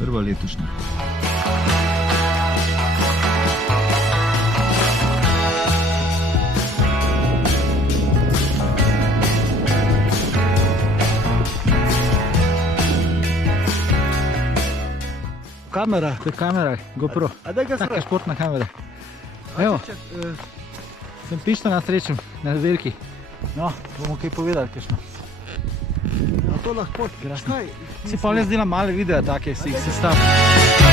Prva letošnja. Kamera, to je kamera, GoPro. A da ga Taka sraš? športna kamera. Evo, sem pišta na srečem, na veliki. No, bomo kaj povedali, kakšno. A to lahko, Krasno. kaj? Si pa le zdela male videa take, si jih sestavim.